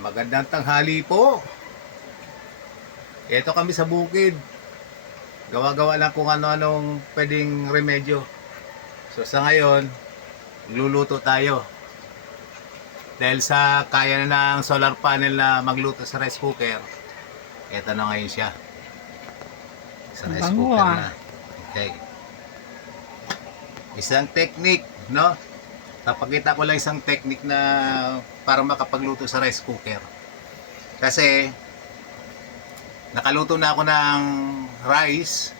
Magandang tanghali po. Ito kami sa bukid. Gawa-gawa lang kung ano-anong pwedeng remedyo. So sa ngayon, luluto tayo. Dahil sa kaya na ng solar panel na magluto sa rice cooker, ito na ngayon siya. Sa rice Bango, cooker ah. na. Okay. Isang technique, no? Papakita ko lang isang technique na para makapagluto sa rice cooker. Kasi nakaluto na ako ng rice.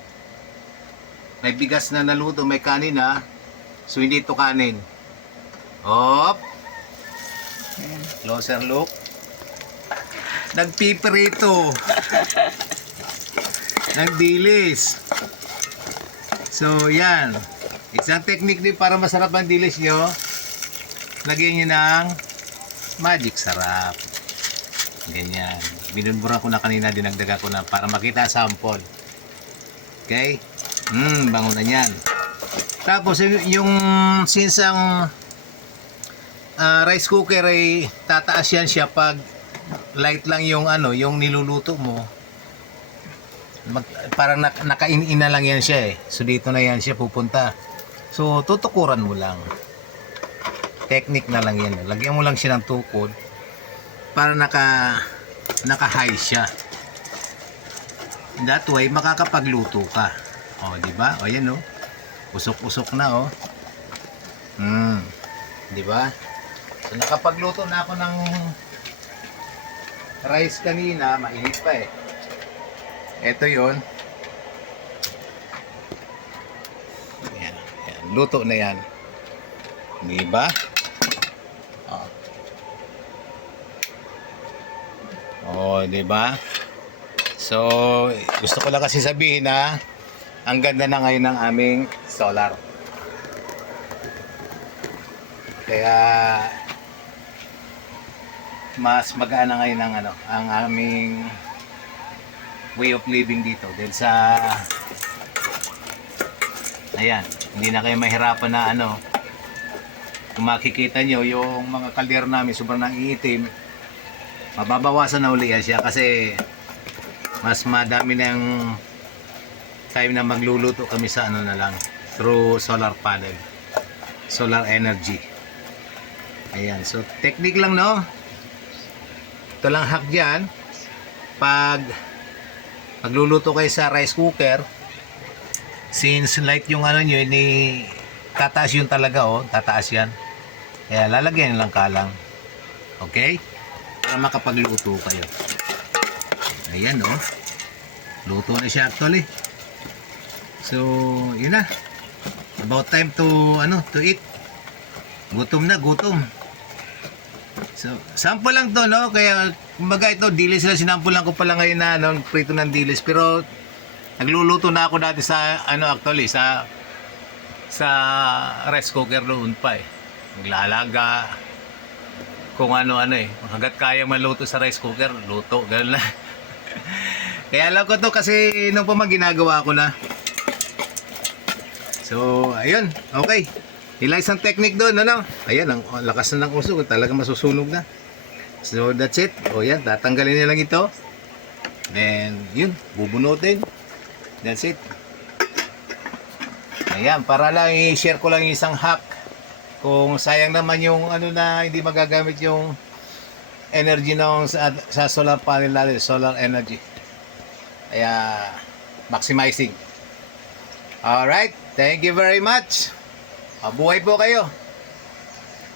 May bigas na naluto, may kanin na. So hindi ito kanin. Op, closer look. Nagpipirito. Nagdilis. So yan. Isang technique din para masarap ang dilis nyo. Lagyan nyo ng magic sarap. Ganyan. Binunbura ko na kanina, dinagdaga ko na para makita sample. Okay? Hmm, bango na yan. Tapos yung since ang ah, rice cooker ay tataas yan siya pag light lang yung ano, yung niluluto mo. Mag, parang nak, nakain-ina lang yan siya eh. So dito na yan siya pupunta. So tutukuran mo lang. Technique na lang yan. Lagyan mo lang siya ng tukod para naka naka-high siya. That way makakapagluto ka. O, di ba? O yan oh. Usok-usok na oh. Hmm. Di ba? So nakapagluto na ako ng rice kanina, mainit pa eh. Ito 'yon. Yan, yan. Luto na yan. Di ba? Oh. Oh, di ba? So, gusto ko lang kasi sabihin na ang ganda na ngayon ng aming solar. Kaya mas magaan na ngayon ang ano, ang aming way of living dito dahil sa ayan, hindi na kayo mahirapan na ano kung makikita nyo yung mga kaldero namin sobrang nang iitim mababawasan na uli yan siya kasi mas madami ng time na magluluto kami sa ano na lang through solar panel solar energy. Ayan so technique lang no? Ito lang hack dyan. Pag magluluto kayo sa rice cooker since light yung ano nyo ni tataas yun talaga oh. Tataas yan. Kaya lalagyan lang kalang. Okay? Para makapagluto kayo. Ayan oh. Luto na siya actually. So yun na. About time to ano to eat. Gutom na gutom. So, sample lang to, no? Kaya, kumbaga ito, dilis sila, sinample lang ko pala ngayon na, ano, prito ng dilis. Pero, nagluluto na ako dati sa, ano, actually, sa, sa rice cooker noon pa, eh. Naglalaga, kung ano-ano, eh. Hanggat kaya maluto sa rice cooker, luto, ganun lang. Kaya alam ko to kasi nung pa ginagawa ko na. So, ayun, okay. Ilang isang technique doon, ano? Ayan, ang lakas na ng usok, talaga masusunog na. So, that's it. O yan, tatanggalin niya lang ito. Then, yun, bubunutin. That's it. Ayan, para lang i-share ko lang isang hack. Kung sayang naman yung ano na hindi magagamit yung energy ng sa, sa solar panel natin, solar energy. Kaya, maximizing. Alright, thank you very much. Mabuhay po kayo.